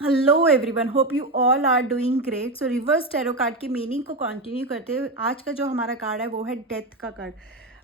Hello everyone, hope you all are doing great. So reverse tarot card की meaning को continue करते हुए आज का जो हमारा कार्ड है वो है डेथ का कार्ड।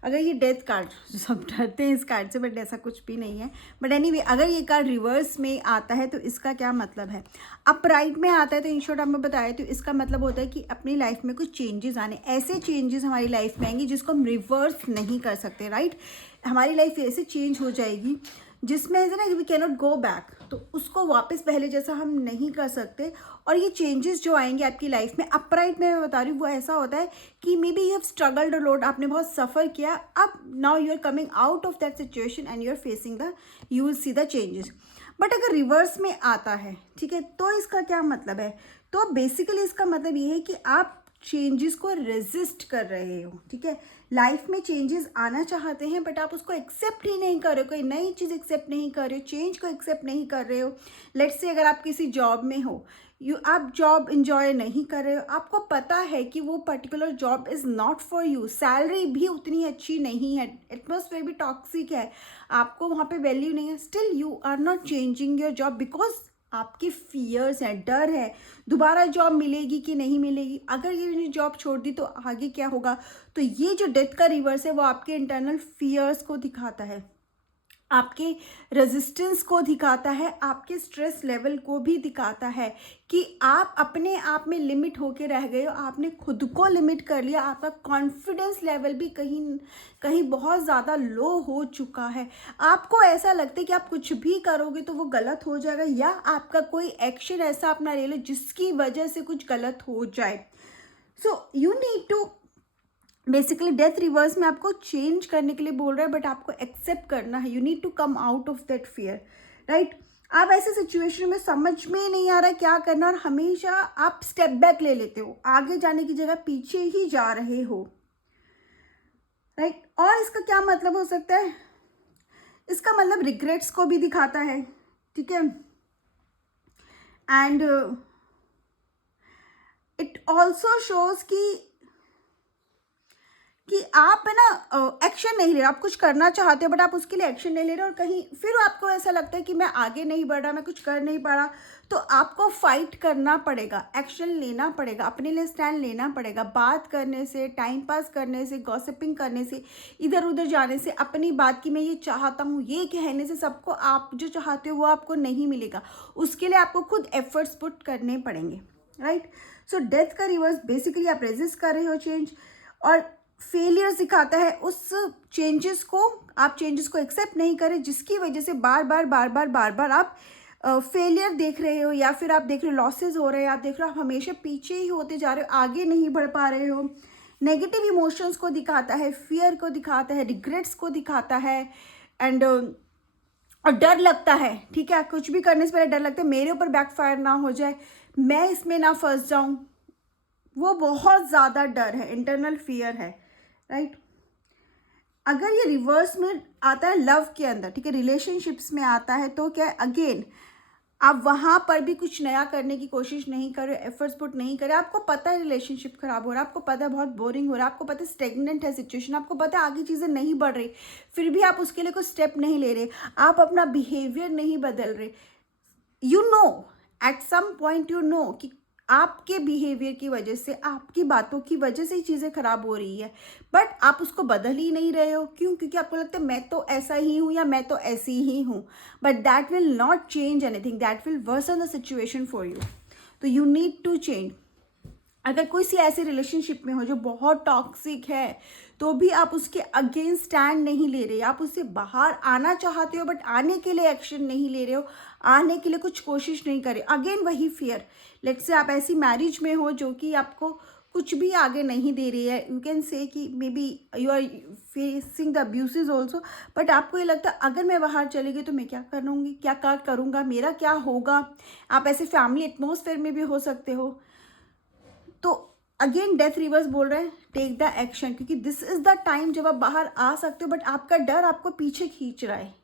अगर ये डेथ कार्ड, सब डरते हैं इस कार्ड से, बट ऐसा कुछ भी नहीं है। बट एनीवे, अगर ये कार्ड रिवर्स में आता है तो इसका क्या मतलब है। अपराइट में आता है तो इन शॉर्ट आपको बताया तो इसका मतलब होता है कि अपनी लाइफ में कुछ चेंजेस आने, ऐसे चेंजेस हमारी लाइफ में आएंगे जिसको हम रिवर्स नहीं कर सकते। राइट, हमारी लाइफ ऐसे चेंज हो जाएगी जिसमें ऐसे ना कि वी कैनॉट गो बैक, तो उसको वापस पहले जैसा हम नहीं कर सकते। और ये चेंजेस जो आएंगे आपकी लाइफ में, अपराइट में मैं बता रही हूँ, वो ऐसा होता है कि maybe you have struggled a lot, आपने बहुत सफ़र किया, अब now you are coming out of that situation and you are facing the, you will see the changes. But अगर रिवर्स में आता है, ठीक है, तो इसका क्या मतलब है। तो बेसिकली इसका मतलब ये है कि आप चेंजेस को रेजिस्ट कर रहे हो। ठीक है, लाइफ में चेंजेस आना चाहते हैं बट आप उसको एक्सेप्ट ही नहीं कर रहे हो, कोई नई चीज़ एक्सेप्ट नहीं कर रहे हो, चेंज को एक्सेप्ट नहीं कर रहे हो। लेट्स से अगर आप किसी जॉब में हो, आप जॉब इंजॉय नहीं कर रहे हो, आपको पता है कि वो particular job is not for you, salary भी उतनी अच्छी नहीं है, एटमोसफेयर भी टॉक्सिक है, आपको वहाँ पे वैल्यू नहीं है, still you are not changing your job because आपकी फियर्स हैं, डर है दोबारा जॉब मिलेगी कि नहीं मिलेगी, अगर ये जॉब छोड़ दी तो आगे क्या होगा। तो ये जो डेथ का रिवर्स है वो आपके इंटरनल फियर्स को दिखाता है, आपके रेजिस्टेंस को दिखाता है, आपके स्ट्रेस लेवल को भी दिखाता है कि आप अपने आप में लिमिट होके रह गए हो, आपने खुद को लिमिट कर लिया, आपका कॉन्फिडेंस लेवल भी कहीं कहीं बहुत ज़्यादा लो हो चुका है। आपको ऐसा लगता है कि आप कुछ भी करोगे तो वो गलत हो जाएगा, या आपका कोई एक्शन ऐसा अपना ले लो जिसकी वजह से कुछ गलत हो जाए। So you need to, basically death reverse में आपको चेंज करने के लिए बोल रहा है, बट आपको एक्सेप्ट करना है, you need to come out of that fear. Right, आप ऐसे सिचुएशन में समझ में नहीं आ रहा क्या करना और हमेशा आप स्टेप बैक ले लेते हो, आगे जाने की जगह पीछे ही जा रहे हो। राइट, और इसका क्या मतलब हो सकता है, इसका मतलब रिग्रेट्स को भी दिखाता है। ठीक है, एंड इट ऑल्सो शोज कि आप है ना एक्शन नहीं ले रहे, आप कुछ करना चाहते हो बट आप उसके लिए एक्शन नहीं ले रहे, और कहीं फिर आपको ऐसा लगता है कि मैं आगे नहीं बढ़ रहा, मैं कुछ कर नहीं पा रहा, तो आपको फाइट करना पड़ेगा, एक्शन लेना पड़ेगा, अपने लिए स्टैंड लेना पड़ेगा। बात करने से, टाइम पास करने से, गॉसिपिंग करने से, इधर उधर जाने से, अपनी बात की मैं ये चाहता हूँ ये कहने से सबको आप जो चाहते हो वो आपको नहीं मिलेगा, उसके लिए आपको खुद एफर्ट्स पुट करने पड़ेंगे। राइट, सो डेथ का रिवर्स बेसिकली आप रेजिस्ट कर रहे हो चेंज, और फेलियर सिखाता है उस चेंजेस को, आप चेंजेस को एक्सेप्ट नहीं करें जिसकी वजह से बार बार आप फेलियर देख रहे हो, या फिर आप देख रहे हो लॉसेज हो रहे हैं, आप देख रहे हो आप हमेशा पीछे ही होते जा रहे हो, आगे नहीं बढ़ पा रहे हो। नेगेटिव इमोशंस को दिखाता है, फियर को दिखाता है, रिग्रेट्स को दिखाता है, एंड और डर लगता है। ठीक है, कुछ भी करने से पहले डर लगता है मेरे ऊपर बैकफायर ना हो जाए, मैं इसमें ना फंस जाऊं, वो बहुत ज़्यादा डर है, इंटरनल फियर है। राइट, अगर ये रिवर्स में आता है लव के अंदर, ठीक है, रिलेशनशिप्स में आता है, तो क्या है, अगेन आप वहाँ पर भी कुछ नया करने की कोशिश नहीं कर रहे, एफर्ट्स पुट नहीं कर रहे, आपको पता है रिलेशनशिप खराब हो रहा है, आपको पता है बहुत बोरिंग हो रहा है, आपको पता है स्टेगनेंट है सिचुएशन, आपको पता है आगे चीज़ें नहीं बढ़ रही, फिर भी आप उसके लिए कोई स्टेप नहीं ले रहे, आप अपना बिहेवियर नहीं बदल रहे। You know, at some point you know कि आपके बिहेवियर की वजह से, आपकी बातों की वजह से ही चीज़ें खराब हो रही है, बट आप उसको बदल ही नहीं रहे हो। क्यों? क्योंकि आपको लगता है मैं तो ऐसा ही हूँ या मैं तो ऐसी ही हूँ, but that will not change anything, that will worsen the situation for you. तो यू नीड टू चेंज। अगर कोई सी ऐसे रिलेशनशिप में हो जो बहुत टॉक्सिक है, तो भी आप उसके अगेंस्ट स्टैंड नहीं ले रहे, आप उससे बाहर आना चाहते हो बट आने के लिए एक्शन नहीं ले रहे हो, आने के लिए कुछ कोशिश नहीं कर रहे, अगेन वही फियर। लेट्स से आप ऐसी मैरिज में हो जो कि आपको कुछ भी आगे नहीं दे रही है, यू कैन से कि maybe you are facing the abuses also, but आपको ये लगता है अगर मैं बाहर चली गई तो मैं क्या करूँगी, क्या करूँगा, मेरा क्या होगा। आप ऐसे फैमिली एटमोसफेयर में भी हो सकते हो। तो अगेन डेथ रिवर्स बोल रहे हैं टेक द एक्शन, क्योंकि दिस इज द टाइम जब आप बाहर आ सकते हो, बट आपका डर आपको पीछे खींच रहा है,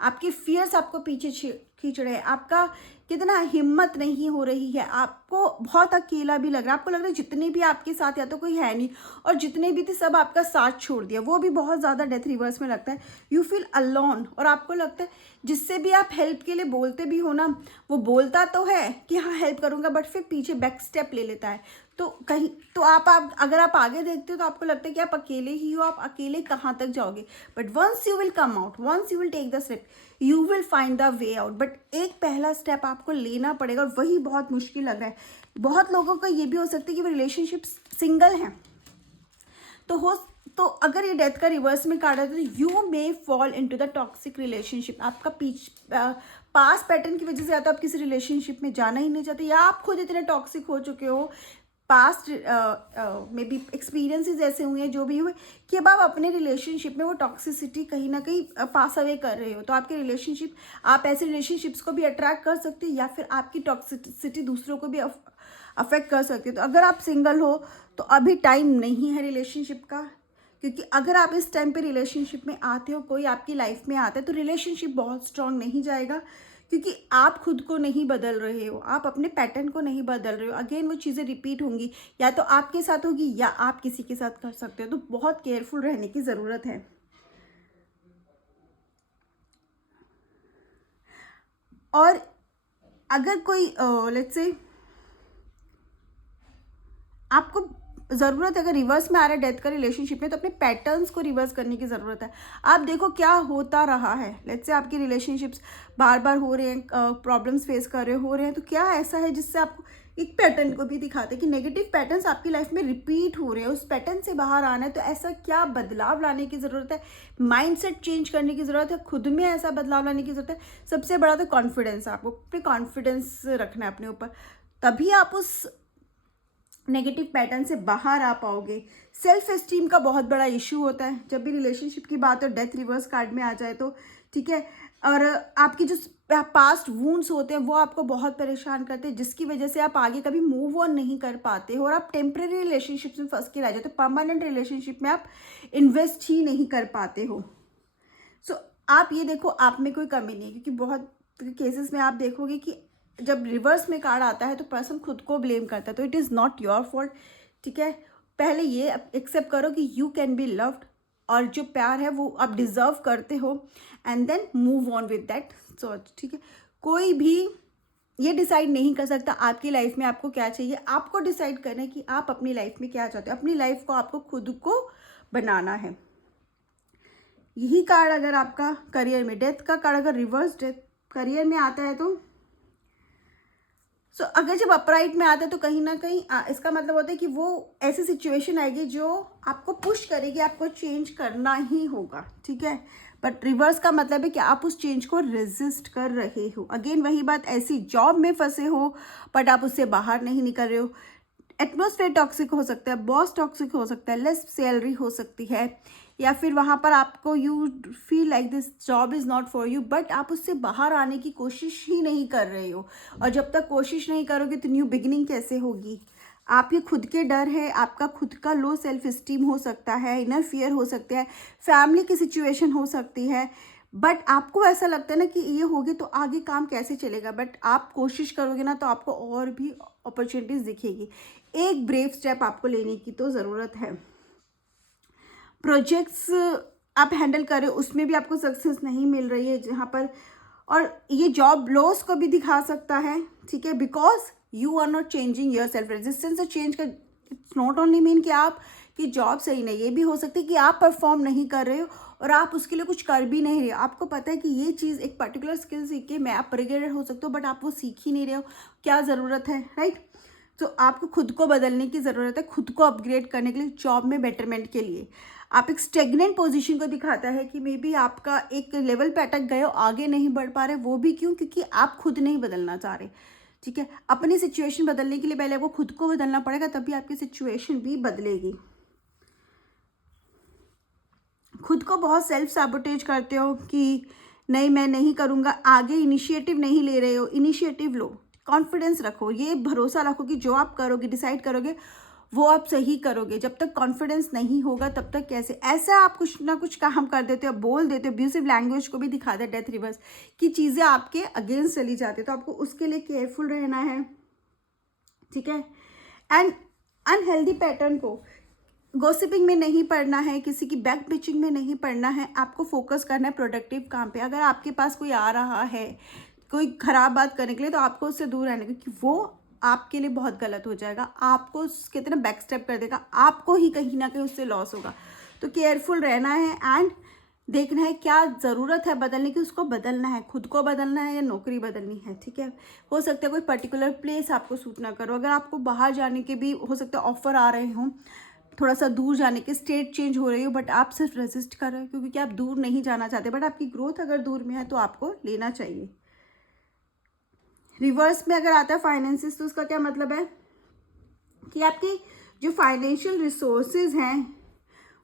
आपके फियर्स आपको पीछे खींच रहे हैं, आपका कितना हिम्मत नहीं हो रही है, आपको बहुत अकेला भी लग रहा है, आपको लग रहा है जितने भी आपके साथ या तो कोई है नहीं, और जितने भी थे सब आपका साथ छोड़ दिया, वो भी बहुत ज़्यादा डेथ रिवर्स में लगता है। यू फील अलोन, और आपको लगता है जिससे भी आप हेल्प के लिए बोलते भी हो ना, वो बोलता तो है कि हाँ हेल्प करूँगा, बट फिर पीछे बैक स्टेप ले लेता है। तो कहीं तो आप अगर आप आगे देखते हो तो आपको लगता है कि आप अकेले ही हो, आप अकेले कहाँ तक जाओगे। But once you will come out, once you will take the step, you will find the way out. But एक पहला स्टेप आपको लेना पड़ेगा, और वही बहुत मुश्किल लग रहा है। बहुत लोगों का ये भी हो सकता है कि वो रिलेशनशिप सिंगल हैं, तो अगर ये डेथ का रिवर्स में कार्ड है तो you may fall into the toxic relationship. आपका पास पैटर्न की वजह से या तो आप किसी रिलेशनशिप में जाना ही नहीं चाहते, या आप खुद इतने टॉक्सिक हो चुके हो, पास्ट में भी एक्सपीरियंसेस ऐसे हुए हैं जो भी हुए कि अब आप अपने रिलेशनशिप में वो टॉक्सिसिटी कहीं ना कहीं पास अवे कर रहे हो। तो आपके रिलेशनशिप, आप ऐसे रिलेशनशिप्स को भी अट्रैक्ट कर सकते हो, या फिर आपकी टॉक्सिसिटी दूसरों को भी अफेक्ट कर सकती है। तो अगर आप सिंगल हो तो अभी टाइम नहीं है रिलेशनशिप का, क्योंकि अगर आप इस टाइम पे रिलेशनशिप में आते हो, कोई आपकी लाइफ में आता है, तो रिलेशनशिप बहुत स्ट्रांग नहीं जाएगा, क्योंकि आप खुद को नहीं बदल रहे हो, आप अपने पैटर्न को नहीं बदल रहे हो। अगेन वो चीज़ें रिपीट होंगी, या तो आपके साथ होगी या आप किसी के साथ कर सकते हो। तो बहुत केयरफुल रहने की ज़रूरत है। और अगर कोई लेट्स से आपको ज़रूरत है, अगर रिवर्स में आ रहा है डेथ का रिलेशनशिप में, तो अपने पैटर्न्स को रिवर्स करने की ज़रूरत है। आप देखो क्या होता रहा है, लेट्स से आपकी रिलेशनशिप्स बार बार हो रहे हैं, प्रॉब्लम्स फेस कर रहे हो रहे हैं, तो क्या ऐसा है जिससे आपको एक पैटर्न को भी दिखाते हैं कि नेगेटिव पैटर्न्स आपकी लाइफ में रिपीट हो रहे हैं, उस पैटर्न से बाहर आना है। तो ऐसा क्या बदलाव लाने की ज़रूरत है, माइंडसेट चेंज करने की ज़रूरत है, खुद में ऐसा बदलाव लाने की ज़रूरत है। सबसे बड़ा तो कॉन्फिडेंस, आपको अपने कॉन्फिडेंस रखना है अपने ऊपर, तभी आप उस नेगेटिव पैटर्न से बाहर आ पाओगे। सेल्फ एस्टीम का बहुत बड़ा इशू होता है जब भी रिलेशनशिप की बात हो, डेथ रिवर्स कार्ड में आ जाए तो, ठीक है। और आपकी जो पास्ट वूंड्स होते हैं वो आपको बहुत परेशान करते हैं, जिसकी वजह से आप आगे कभी मूव ऑन नहीं कर पाते हो, और आप टेम्प्रेरी रिलेशनशिप में फंस के रह जाते हो, परमानेंट रिलेशनशिप में आप इन्वेस्ट ही नहीं कर पाते हो। सो आप ये देखो, आप में कोई कमी नहीं है, क्योंकि बहुत केसेस में आप देखोगे कि जब रिवर्स में कार्ड आता है तो पर्सन खुद को ब्लेम करता है। तो it is not your fault, ठीक है। पहले ये एक्सेप्ट करो कि यू कैन बी लव्ड, और जो प्यार है वो आप डिज़र्व करते हो, and then move on with that सोच, ठीक है। कोई भी ये डिसाइड नहीं कर सकता आपकी लाइफ में आपको क्या चाहिए, आपको डिसाइड करना है कि आप अपनी लाइफ में क्या चाहते हो। अपनी लाइफ को आपको खुद को बनाना है। यही कार्ड अगर आपका करियर में, डेथ का कार्ड अगर रिवर्स डेथ करियर में आता है तो अगर जब अपराइट में आता है तो कहीं ना कहीं इसका मतलब होता है कि वो ऐसी सिचुएशन आएगी जो आपको पुश करेगी, आपको चेंज करना ही होगा, ठीक है। बट रिवर्स का मतलब है कि आप उस चेंज को रेजिस्ट कर रहे हो। अगेन वही बात, ऐसी जॉब में फंसे हो बट आप उससे बाहर नहीं निकल रहे हो। एटमॉस्फेयर टॉक्सिक हो सकता है, बॉस टॉक्सिक हो सकता है, लेस सैलरी हो सकती है, या फिर वहाँ पर आपको you feel like this job is not for you, but आप उससे बाहर आने की कोशिश ही नहीं कर रहे हो। और जब तक कोशिश नहीं करोगे तो न्यू बिगिनिंग कैसे होगी। आपके खुद के डर है, आपका खुद का लो सेल्फ इस्टीम हो सकता है, इनर फियर हो सकता है, फैमिली की सिचुएशन हो सकती है, बट आपको ऐसा लगता है ना कि ये होगी तो आगे काम कैसे चलेगा। बट आप कोशिश करोगे ना तो आपको और भी अपॉर्चुनिटीज़ दिखेगी। एक ब्रेव स्टेप आपको लेने की तो ज़रूरत है। प्रोजेक्ट्स आप हैंडल कर रहे हो उसमें भी आपको सक्सेस नहीं मिल रही है जहाँ पर, और ये जॉब लॉस को भी दिखा सकता है, ठीक है, because you are not changing yourself. Resistance से चेंज का इट्स नॉट ओनली मीन कि आप की जॉब सही नहीं, ये भी हो सकता है कि आप परफॉर्म नहीं कर रहे हो और आप उसके लिए कुछ कर भी नहीं रहे हो। आपको पता है कि ये चीज़ एक पर्टिकुलर स्किल सीख के मैं अपग्रेडेड हो सकता हूँ, बट आप वो सीख ही नहीं रहे हो। क्या ज़रूरत है, राइट। तो आपको खुद को बदलने की ज़रूरत है, खुद को अपग्रेड करने के लिए, जॉब में बेटरमेंट के लिए। आप एक स्टेगनेंट पोजीशन को दिखाता है कि मे बी आपका एक लेवल पे अटक गए हो, आगे नहीं बढ़ पा रहे। वो भी क्यों? क्योंकि आप खुद नहीं बदलना चाह रहे, ठीक है। अपनी सिचुएशन बदलने के लिए पहले आपको खुद को बदलना पड़ेगा, तभी आपकी सिचुएशन भी बदलेगी। खुद को बहुत सेल्फ सैबोटेज करते हो कि नहीं मैं नहीं करूँगा, आगे इनिशिएटिव नहीं ले रहे हो। इनिशिएटिव लो, कॉन्फिडेंस रखो, ये भरोसा रखो कि जो आप करोगे, डिसाइड करोगे, वो आप सही करोगे। जब तक कॉन्फिडेंस नहीं होगा तब तक कैसे, ऐसा आप कुछ ना कुछ काम कर देते हो, बोल देते हो, अब्यूसिव लैंग्वेज को भी दिखाते हैं डेथ रिवर्स की चीज़ें आपके अगेंस्ट चली जाती है। तो आपको उसके लिए केयरफुल रहना है, ठीक है। एंड अनहेल्दी पैटर्न को गॉसिपिंग में नहीं पड़ना है, किसी की बैक बिचिंग में नहीं पड़ना है, आपको फोकस करना है प्रोडक्टिव काम पे। अगर आपके पास कोई आ रहा है कोई ख़राब बात करने के लिए तो आपको उससे दूर रहना, क्योंकि वो आपके लिए बहुत गलत हो जाएगा, आपको कितना बैक स्टेप कर देगा, आपको ही कहीं ना कहीं उससे लॉस होगा। तो केयरफुल रहना है एंड देखना है क्या ज़रूरत है बदलने की, उसको बदलना है, खुद को बदलना है या नौकरी बदलनी है, ठीक है। हो सकता है कोई पर्टिकुलर प्लेस आपको सूट ना करो, अगर आपको बाहर जाने के भी हो सकता है ऑफर आ रहे हों, थोड़ा सा दूर जाने के, स्टेट चेंज हो रही हो, बट आप सिर्फ रेजिस्ट कर रहे हो क्योंकि आप दूर नहीं जाना चाहते, बट आपकी ग्रोथ अगर दूर में है तो आपको लेना चाहिए। रिवर्स में अगर आता है फाइनेंसिस, तो उसका क्या मतलब है कि आपकी जो फाइनेंशियल रिसोर्सेज हैं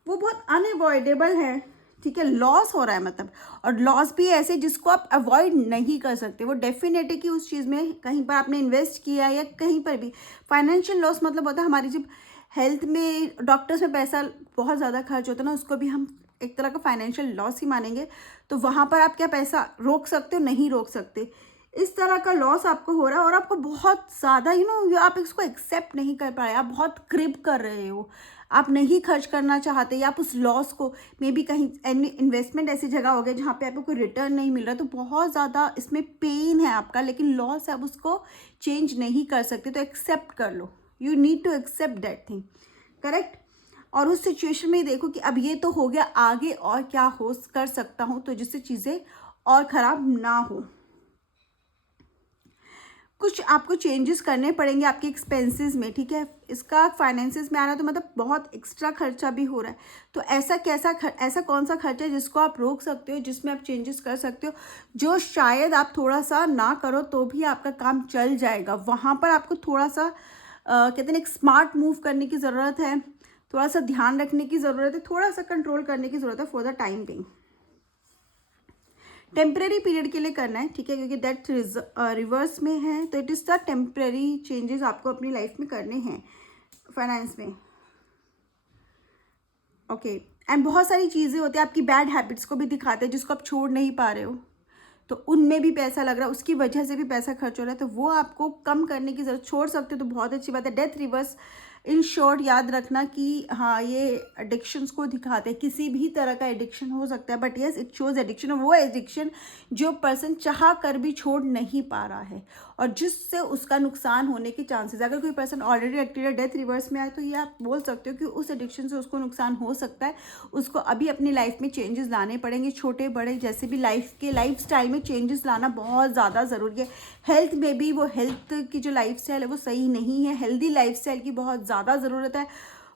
वो बहुत अनअवॉइडेबल है, ठीक है। लॉस हो रहा है मतलब, और लॉस भी ऐसे जिसको आप अवॉइड नहीं कर सकते। वो डेफिनेट है कि उस चीज़ में कहीं पर आपने इन्वेस्ट किया या कहीं पर भी फाइनेंशियल लॉस मतलब होता है हमारी जब हेल्थ में, डॉक्टर्स में पैसा बहुत ज़्यादा खर्च होता है ना, उसको भी हम एक तरह का फाइनेंशियल लॉस ही मानेंगे। तो वहाँ पर आप क्या पैसा रोक सकते हो? नहीं रोक सकते। इस तरह का लॉस आपको हो रहा है और आपको बहुत ज़्यादा आप इसको एक्सेप्ट नहीं कर पा रहे, आप बहुत क्रिप कर रहे हो, आप नहीं खर्च करना चाहते, या आप उस लॉस को मे बी कहीं इन्वेस्टमेंट ऐसी जगह हो गई जहाँ पे आपको कोई रिटर्न नहीं मिल रहा, तो बहुत ज़्यादा इसमें पेन है आपका, लेकिन लॉस है, आप उसको चेंज नहीं कर सकते। तो एक्सेप्ट कर लो, you need to accept that thing, correct. और उस सिचुएशन में देखो कि अब ये तो हो गया, आगे और क्या हो कर सकता हूँ तो जिससे चीज़ें और ख़राब ना हो। कुछ आपको चेंजेस करने पड़ेंगे आपके एक्सपेंसेस में, ठीक है। इसका फाइनेंसेस में आ रहा है तो मतलब बहुत एक्स्ट्रा खर्चा भी हो रहा है। तो ऐसा कौन सा खर्चा है जिसको आप रोक सकते हो, जिसमें आप चेंजेस कर सकते हो, जो शायद आप थोड़ा सा ना करो तो भी आपका काम चल जाएगा। वहाँ पर आपको थोड़ा सा कहते हैं एक स्मार्ट मूव करने की ज़रूरत है, थोड़ा सा ध्यान रखने की ज़रूरत है, थोड़ा सा कंट्रोल करने की ज़रूरत है for the time being. Temporary period के लिए करना है, ठीक है, क्योंकि दैट रिवर्स में है, तो it is the temporary changes आपको अपनी लाइफ में करने हैं फाइनेंस में, ओके। एंड बहुत सारी चीज़ें होती हैं आपकी बैड हैबिट्स को भी दिखाते हैं जिसको आप छोड़ नहीं पा रहे हो, तो उनमें भी पैसा लग रहा है, उसकी वजह से भी पैसा खर्च हो रहा है, तो वो आपको कम करने की ज़रूरत, छोड़ सकते हो तो बहुत अच्छी बात है। डेथ रिवर्स इन शॉर्ट याद रखना कि हाँ ये एडिक्शंस को दिखाते हैं, किसी भी तरह का एडिक्शन हो सकता है, but yes it shows addiction, वो एडिक्शन जो पर्सन चाह कर भी छोड़ नहीं पा रहा है और जिससे उसका नुकसान होने के चांसेस। अगर कोई पर्सन ऑलरेडी एडिक्टेड है, डेथ रिवर्स में आए, तो ये आप बोल सकते हो कि उस एडिक्शन से उसको नुकसान हो सकता है, उसको अभी अपनी लाइफ में चेंजेस लाने पड़ेंगे, छोटे बड़े जैसे भी लाइफ स्टाइल में चेंजेस लाना बहुत ज़्यादा ज़रूरी है। हेल्थ में भी वो हेल्थ की जो लाइफ स्टाइल है वो सही नहीं है, हेल्दी लाइफ स्टाइल की बहुत ज़्यादा ज़रूरत है।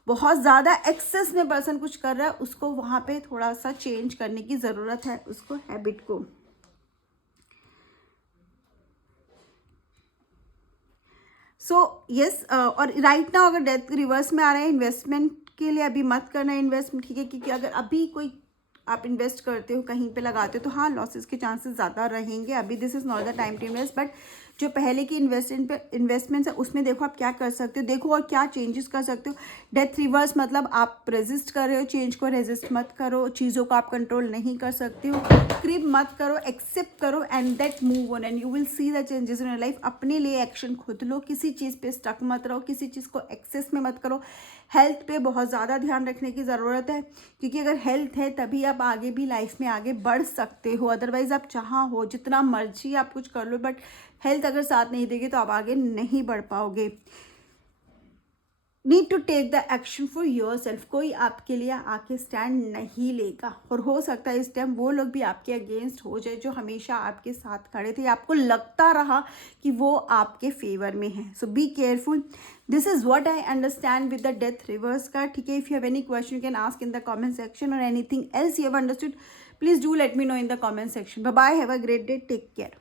बहुत ज़्यादा एक्सेस में पर्सन कुछ कर रहा है, उसको वहाँ पे थोड़ा सा चेंज करने की ज़रूरत है, उसको हैबिट को। सो यस, और राइट नाउ अगर डेथ रिवर्स में आ रहा है, इन्वेस्टमेंट के लिए अभी मत करना है इन्वेस्टमेंट, ठीक है, क्योंकि अगर अभी कोई आप इन्वेस्ट करते हो, कहीं पे लगाते हो, तो हाँ लॉसेस के चांसेस ज़्यादा रहेंगे। अभी this is not the time to invest, but जो पहले की इन्वेस्टमेंट्स है उसमें देखो आप क्या कर सकते हो, देखो और क्या चेंजेस कर सकते हो। डेथ रिवर्स मतलब आप रेजिस्ट कर रहे हो, चेंज को रेजिस्ट मत करो, चीज़ों को आप कंट्रोल नहीं कर सकते हो, क्रिप मत करो, एक्सेप्ट करो and that move on and you will see the changes in your life. अपने लिए एक्शन खुद लो, किसी चीज़ पे स्टक मत रहो, किसी चीज़ को एक्सेस में मत करो। हेल्थ पे बहुत ज़्यादा ध्यान रखने की ज़रूरत है, क्योंकि अगर हेल्थ है तभी आप आगे भी लाइफ में आगे बढ़ सकते हो, अदरवाइज़ आप चाहा हो जितना मर्जी आप कुछ कर लो, बट हेल्थ अगर साथ नहीं देगी तो आप आगे नहीं बढ़ पाओगे। Need to take the action for yourself, कोई आपके लिए आके स्टैंड नहीं लेगा, और हो सकता है इस टाइम वो लोग भी आपके अगेंस्ट हो जाए जो हमेशा आपके साथ खड़े थे, आपको लगता रहा कि वो आपके फेवर में है। So be careful, this is what I understand with the death reverse का, ठीक है। If you have any question you can ask in the comment section, और anything else you have understood please do let me know in the comment section. Bye bye, have a great day, take care.